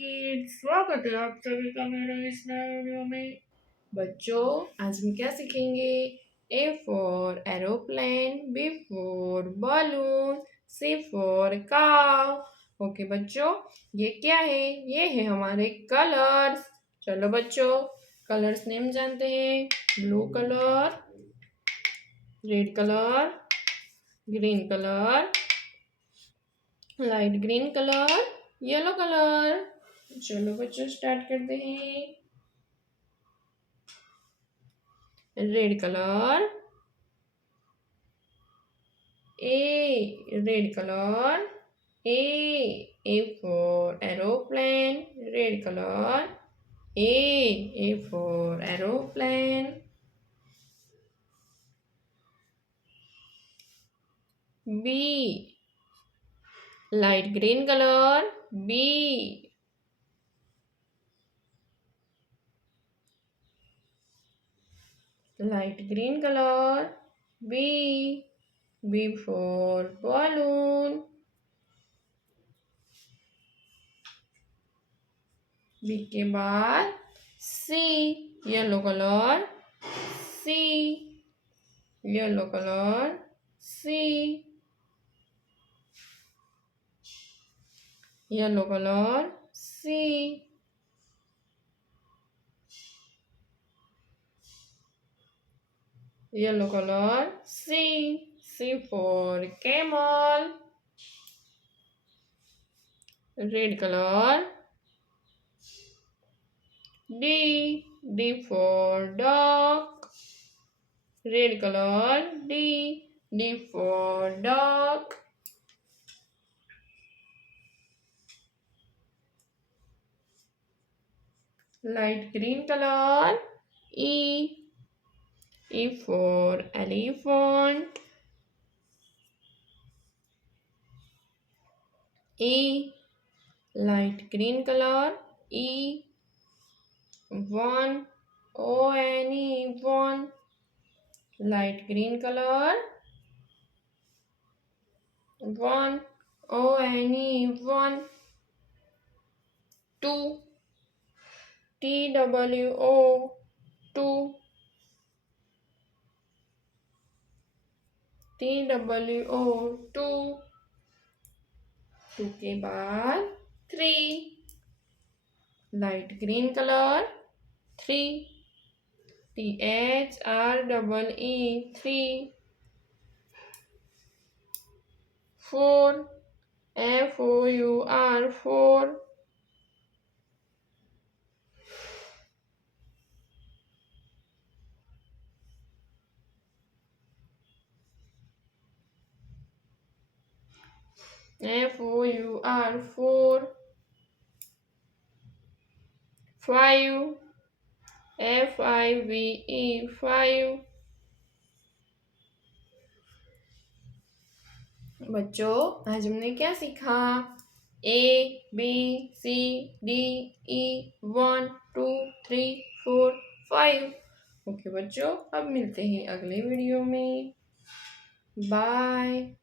Kids, स्वागत है आप सभी का मेरे इस नए वीडियो में। बच्चों, आज हम क्या सीखेंगे? A for aeroplane, B for balloon, C for cow. Okay बच्चों, ये क्या है? ये है हमारे कलर्स। चलो बच्चों, कलर्स नेम जानते हैं। Blue colour, red colour, green colour, light green colour, yellow colour. चलो बच्चों स्टार्ट करते हैं। Red colour, red colour, A for aeroplane, red colour, A for aeroplane. B, light green colour, B. Light green colour, B. B for balloon, B के बाद C, yellow colour, C. Yellow colour, C. Yellow colour, C. Yellow colour, C. C for camel. Red color, D. D for dog. Red color, D. D for dog. Light green color, E. E for elephant. E. Light green color, E. One, O-N-E, one. Light green color, one, O-N-E, one. Two, T-W-O, two. T-W-O, two. Two के बाद three, light green colour, three, THREE, three. Four, FOUR, four. FOUR, four. Five, FIVE, five. बच्चों, आज हमने क्या सीखा? ABCDE 1 2 3 4 5। Okay बच्चों, अब मिलते हैं अगले वीडियो में। बाय।